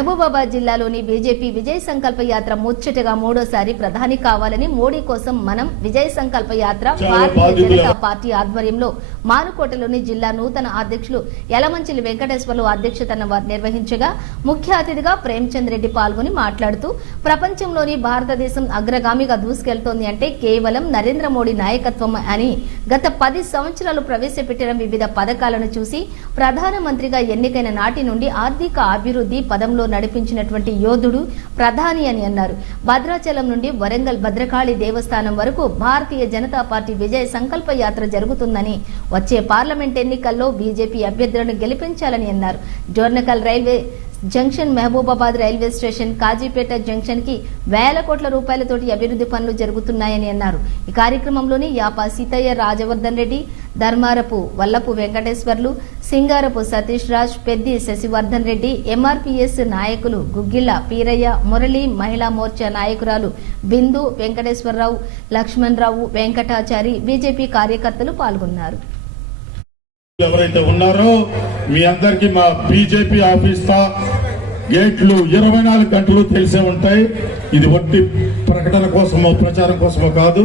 మహబూబాబాద్ జిల్లాలోని బీజేపీ విజయ సంకల్ప యాత్ర ముచ్చటగా మూడోసారి ప్రధాని కావాలని మోడీ కోసం మనం విజయ సంకల్ప యాత్ర భారతీయ జనతా పార్టీ ఆధ్వర్యంలో మానుకోటలోని జిల్లా నూతన అధ్యక్షులు యలమంచిలి వెంకటేశ్వర్లు అధ్యక్షతన నిర్వహించగా ముఖ్య అతిథిగా ప్రేమచంద్ రెడ్డి పాల్గొని మాట్లాడుతూ ప్రపంచంలోని భారతదేశం అగ్రగామిగా దూసుకెళ్తోంది అంటే కేవలం నరేంద్ర మోడీ నాయకత్వం అని గత 10 సంవత్సరాలు ప్రవేశపెట్టిన వివిధ పథకాలను చూసి ప్రధానమంత్రిగా ఎన్నికైన నాటి నుండి ఆర్థిక అభివృద్ధి పదంలో నడిపించినటువంటి యోధుడు ప్రధాని అని అన్నారు. భద్రాచలం నుండి వరంగల్ భద్రకాళి దేవస్థానం వరకు భారతీయ జనతా పార్టీ విజయ సంకల్ప యాత్ర జరుగుతుందని, వచ్చే పార్లమెంట్ ఎన్నికల్లో బీజేపీ అభ్యర్థులను గెలిపించాలని అన్నారు. Dornakal railway junction, Mahabubabad railway station, Kazipet junction కి వేల కోట్ల రూపాయలతోటి అభివృద్ధి పనులు జరుగుతున్నాయని అన్నారు. ఈ కార్యక్రమంలోని యాప సీతయ్య, రాజవర్ధన్ రెడ్డి, ధర్మారపు వల్లపు వెంకటేశ్వర్లు, సింగారపు సతీష్ రాజ్, పెద్ది శశివర్ధన్ రెడ్డి, ఎంఆర్పీఎస్ నాయకులు గుగ్గిళ్ల పీరయ్య, మురళి, మహిళా మోర్చా నాయకురాలు బిందు, వెంకటేశ్వరరావు, లక్ష్మణ్ రావు, వెంకటాచారి, బీజేపీ కార్యకర్తలు పాల్గొన్నారు. ఎవరైతే ఉన్నారో మీ అందరికి మా బీజేపీ ఆఫీస్ గేట్లు 24 గంటలు తెలిసే ఉంటాయి. ఇది ఒట్టి ప్రకటన కోసమో ప్రచారం కోసమో కాదు,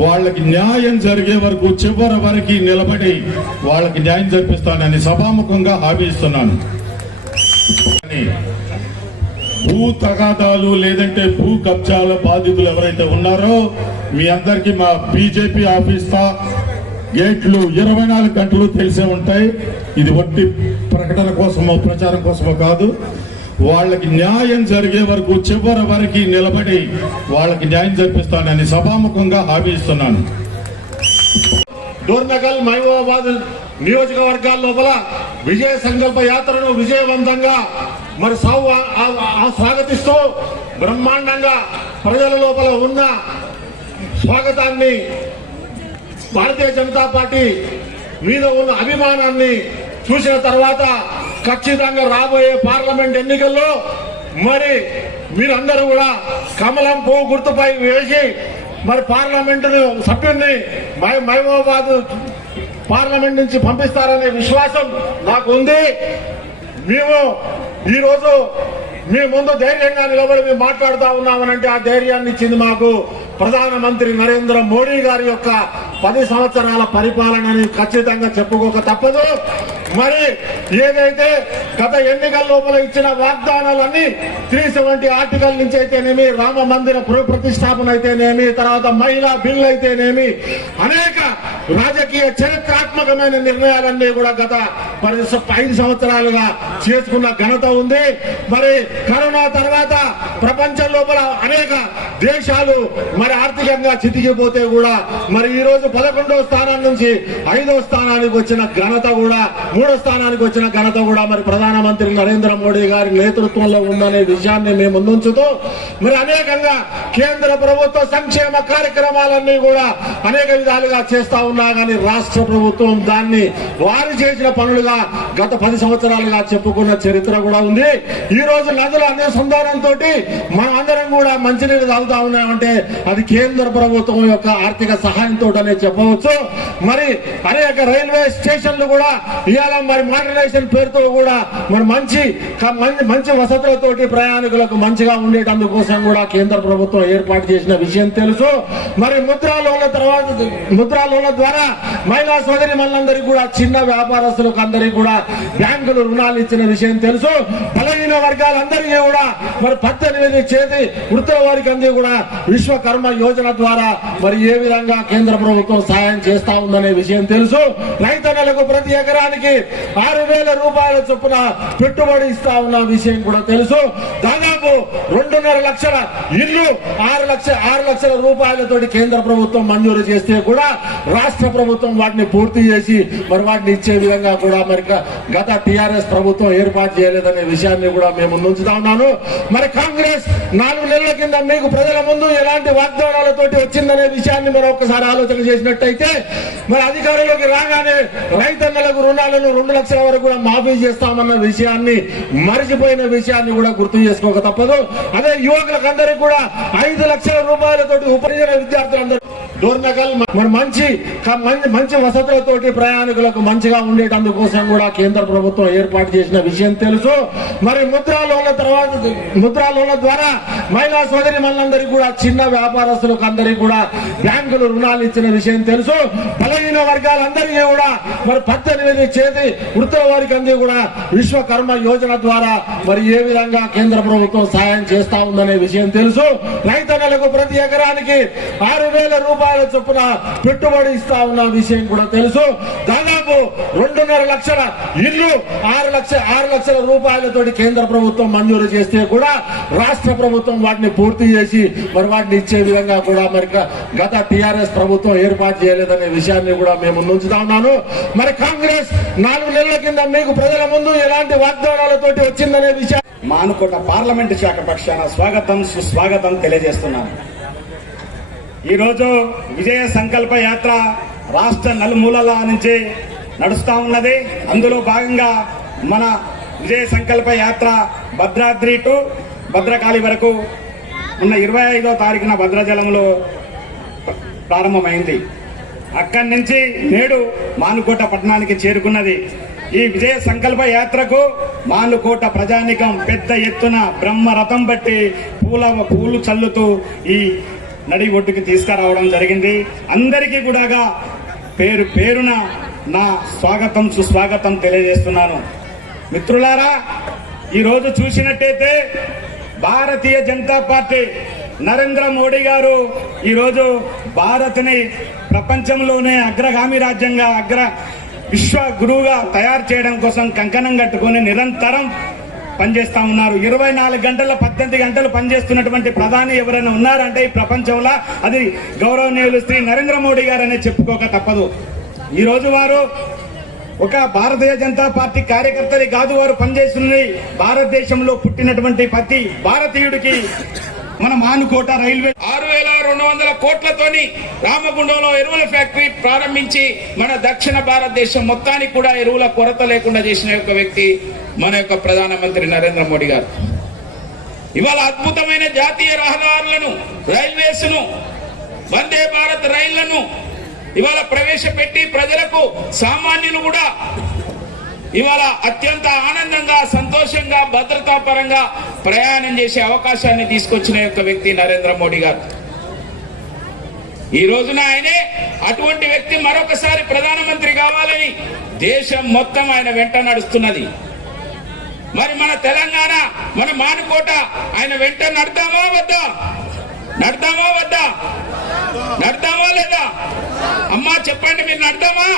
వాళ్ళకి న్యాయం జరిగే వరకు చివరి వరకు నిలబడి వాళ్ళకి న్యాయం జరిపిస్తానని సభాముఖంగా హామీ ఇస్తున్నాను. భూ తగాదాలు లేదంటే భూ కబ్జాల బాధితులు ఎవరైతే ఉన్నారో మీ అందరికి మా బీజేపీ ఆఫీస్ గేట్లు 24 గంటలు తెలిసే ఉంటాయి. ఇది ఒట్టి ప్రకటన కోసమో ప్రచారం కోసమో కాదు, వాళ్ళకి న్యాయం జరిగే వరకు చివరి వరకు నిలబడి వాళ్ళకి న్యాయం జరిపిస్తానని సభాముఖంగా హామీ ఇస్తున్నాను. డోర్నకల్, మహబూబాబాద్ నియోజకవర్గాల లోపల విజయ సంకల్ప యాత్రను విజయవంతంగా మరి స్వాగతిస్తూ బ్రహ్మాండంగా ప్రజల లోపల ఉన్న స్వాగతాన్ని, భారతీయ జనతా పార్టీ మీద ఉన్న అభిమానాన్ని చూసిన తర్వాత ఖచ్చితంగా రాబోయే పార్లమెంట్ ఎన్నికల్లో మరి మీరందరూ కూడా కమలం పువ్వు గుర్తుపై వేసి మరి పార్లమెంటు సభ్యుల్ని మహబూబాబాద్ పార్లమెంట్ నుంచి పంపిస్తారనే విశ్వాసం నాకు ఉంది. మేము ఈరోజు మీ ముందు ధైర్యంగా నిలబడి మేము మాట్లాడుతూ ఉన్నామనంటే ఆ ధైర్యాన్ని ఇచ్చింది మాకు ప్రధానమంత్రి నరేంద్ర మోడీ గారి యొక్క 10 సంవత్సరాల పరిపాలనని ఖచ్చితంగా చెప్పుకోక తప్పదు. మరి ఏదైతే గత ఎన్నికల లోపల ఇచ్చిన వాగ్దానాలన్నీ 370 ఆర్టికల్ నుంచి అయితేనేమి, రామ మందిర పునఃప్రతిష్టాపన అయితేనేమి, తర్వాత మహిళా బిల్ అయితేనేమి, అనేక రాజకీయ చరిత్రాత్మకమైన నిర్ణయాలన్నీ కూడా గత 5 సంవత్సరాలుగా చేసుకున్న ఘనత ఉంది. మరి కరోనా తర్వాత ప్రపంచం లోపల అనేక దేశాలు మరి ఆర్థికంగా చితికిపోతే కూడా మరి ఈ రోజు 11వ స్థానం నుంచి 5వ స్థానానికి వచ్చిన ఘనత కూడా, 3వ స్థానానికి వచ్చిన ఘనత కూడా మరి ప్రధానమంత్రి నరేంద్ర మోడీ గారి నేతృత్వంలో ఉందనే విషయాన్ని మేము ముందుంచుతూ మరి అనేకంగా కేంద్ర ప్రభుత్వ సంక్షేమ కార్యక్రమాలన్నీ కూడా అనేక విధాలుగా చేస్తా ఉన్నా కానీ రాష్ట్ర ప్రభుత్వం దాన్ని వారు చేసిన పనులుగా గత 10 సంవత్సరాలుగా చెప్పుకున్న చరిత్ర కూడా ఉంది. ఈ రోజు నదుల అనుసంధానంతో మనం అందరం కూడా మంచినీళ్ళు తాగుతా ఉన్నామంటే అది కేంద్ర ప్రభుత్వం యొక్క ఆర్థిక సహాయంతో చెప్పవచ్చు. మరి అనేక రైల్వే స్టేషన్లు కూడా ఇవాళ మరి మోడర్నైజేషన్ పేరుతో కూడా మరి మంచి వసతులతోటి ప్రయాణికులకు మంచిగా ఉండేటందుకోసం కూడా కేంద్ర ప్రభుత్వం ఏర్పాటు చేసిన విషయం తెలుసు. మరి ముద్రా లోన్ల ద్వారా మహిళా సోదరి మనందరికీ కూడా, చిన్న వ్యాపారస్తులకు అందరికీ కూడా బ్యాంకులు రుణాలు ఇచ్చిన విషయం తెలుసు. బలహీన వర్గాలందరికీ కూడా మరి 18 చేతి వృత్తుల వారికి అందరూ కూడా విశ్వకర్మ యోజన ద్వారా మరి ఏ విధంగా కేంద్ర ప్రభుత్వం సహాయం చేస్తా ఉందనే విషయం తెలుసు. రైతన్నలకు ప్రతి ఎకరానికి 6,000 రూపాయల చొప్పున పెట్టుబడి ఇస్తా ఉన్న విషయం కూడా తెలుసు. దాదాపు 2.5 లక్షల ఇల్లు 6 లక్షల రూపాయలతోటి కేంద్ర ప్రభుత్వం మంజూరు చేస్తే కూడా రాష్ట్ర ప్రభుత్వం వాటిని పూర్తి చేసి మరి వాటిని ఇచ్చే విధంగా కూడా మరి గత టీఆర్ఎస్ ప్రభుత్వం ఏర్పాటు చేయలేదనే విషయాన్ని కూడా మేము ముందుతా ఉన్నాను. మరి కాంగ్రెస్ 4 నెలల కింద మీకు ప్రజల ముందు ఎలాంటి వాగ్దానాలతోటి వచ్చిందనే విషయాన్ని మనం ఒక్కసారి ఆలోచన చేసినట్టయితే మరి అధికారంలోకి రాగానే రైతన్నలకు రుణాలను 2 లక్షల వరకు కూడా మాఫీ చేస్తామన్న విషయాన్ని మరిచిపోయిన విషయాన్ని కూడా గుర్తు చేసుకోక తప్పదు. అదే యువకులకు అందరికీ కూడా 5 లక్షల రూపాయలతోటి ఉపరిజన విద్యార్థులందరూ డోర్నకల్ మరి మంచి వసతులతోటి ప్రయాణికులకు మంచిగా ఉండేటందుకోసం కూడా కేంద్ర ప్రభుత్వం ఏర్పాటు చేసిన విషయం తెలుసు. మరి ముద్రా లోన్ల ద్వారా మహిళా సోదరి మనందరికీ కూడా చిన్న వ్యాపారస్తులకు అందరికీ కూడా బ్యాంకులు రుణాలు ఇచ్చిన విషయం తెలుసు. బలహీన వర్గాలందరికీ కూడా మరి 18 చేతి వృత్తుల వారికి అందరూ కూడా విశ్వకర్మ యోజన ద్వారా మరి ఏ విధంగా కేంద్ర ప్రభుత్వం సహాయం చేస్తా ఉందనే విషయం తెలుసు. రైతన్నలకు ప్రతి ఎకరానికి 6,000 రూపాయల చొప్పున పెట్టుబడి ఇస్తా ఉన్న విషయం కూడా తెలుసు. దాదాపు 2.5 లక్షల ఇల్లు 6 లక్షల రూపాయలతోటి కేంద్ర ప్రభుత్వం మంజూరు చేస్తే కూడా రాష్ట్ర ప్రభుత్వం వాటిని పూర్తి చేసి మరి వాటిని ఇచ్చే విధంగా కూడా మరి గత టిఆర్ఎస్ ప్రభుత్వం ఏర్పాటు చేయలేదనే విషయాన్ని కూడా మేము ఉంచుతా ఉన్నాను. మరి కాంగ్రెస్ 4 నెలల కింద మీకు ప్రజల ముందు ఎలాంటి వాగ్దానాలతోటి వచ్చిందనే విషయం మానుకోట పార్లమెంటు శాఖ పక్షాన స్వాగతం సుస్వాగతం తెలియజేస్తున్నాను. ఈరోజు విజయ సంకల్ప యాత్ర రాష్ట్ర నలుమూలల నుంచి నడుస్తూ ఉన్నది. అందులో భాగంగా మన విజయ సంకల్ప యాత్ర భద్రాద్రి టు భద్రకాళి వరకు ఉన్న 25వ తారీఖున భద్రాచలంలో ప్రారంభమైంది. అక్కడి నుంచి నేడు మానుకోట పట్టణానికి చేరుకున్నది. ఈ విజయ సంకల్ప యాత్రకు మానుకోట ప్రజానికం పెద్ద ఎత్తున బ్రహ్మరథం బట్టి పూలు చల్లుతూ ఈ నడి ఒడ్డుకి తీసుకురావడం జరిగింది. అందరికీ కూడా పేరు పేరున నా స్వాగతం సుస్వాగతం తెలియజేస్తున్నాను. మిత్రులారా, ఈరోజు చూసినట్టయితే భారతీయ జనతా పార్టీ నరేంద్ర మోడీ గారు ఈరోజు భారత్ని ప్రపంచంలోనే అగ్రగామి రాజ్యంగా విశ్వ గురువుగా తయారు చేయడం కోసం కంకణం కట్టుకొని నిరంతరం పనిచేస్తా ఉన్నారు. 24 గంటల 18 గంటలు పనిచేస్తున్నటువంటి ప్రధాని ఎవరైనా ఉన్నారంటే ఈ ప్రపంచంలో అది గౌరవనీయులు శ్రీ నరేంద్ర మోడీ గారనే చెప్పుకోక తప్పదు. ఈ రోజు వారు ఒక భారతీయ జనతా పార్టీ కార్యకర్తలు కాదు, వారు పనిచేస్తున్నది భారతదేశంలో పుట్టినటువంటి ప్రతి భారతీయుడికి. మన మానుకోట రైల్వే 6,200 కోట్లతోని రామగుండంలో ఎరువుల ఫ్యాక్టరీ ప్రారంభించి మన దక్షిణ భారతదేశం మొత్తానికి కూడా ఎరువుల కొరత లేకుండా చేసిన యొక్క వ్యక్తి మన యొక్క ప్రధానమంత్రి నరేంద్ర మోడీ గారు. ఇవాళ అద్భుతమైన జాతీయ రహదారులను, రైల్వేస్ ను, వందే భారత్ రైళ్లను ఇవాళ ప్రవేశపెట్టి ప్రజలకు సామాన్యులు కూడా ఇవాళ అత్యంత ఆనందంగా, సంతోషంగా, భద్రతా పరంగా ప్రయాణం చేసే అవకాశాన్ని తీసుకొచ్చిన యొక్క వ్యక్తి నరేంద్ర మోడీ గారు. ఈ రోజున ఆయనే అటువంటి వ్యక్తి మరొకసారి ప్రధానమంత్రి కావాలని దేశం మొత్తం ఆయన వెంట నడుస్తున్నది. మరి మన తెలంగాణ, మన మానుకోట ఆయన వెంట నడదామా వద్దా? నడదామా లేదా? అమ్మా చెప్పండి, మీరు నడదామా?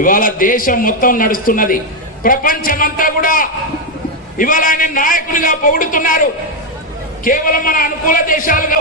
ఇవాళ దేశం మొత్తం నడుస్తున్నది. ప్రపంచమంతా కూడా ఇవాళ ఆయన నాయకునిగా పొగుడుతున్నారు. కేవలం మన అనుకూల దేశాలలో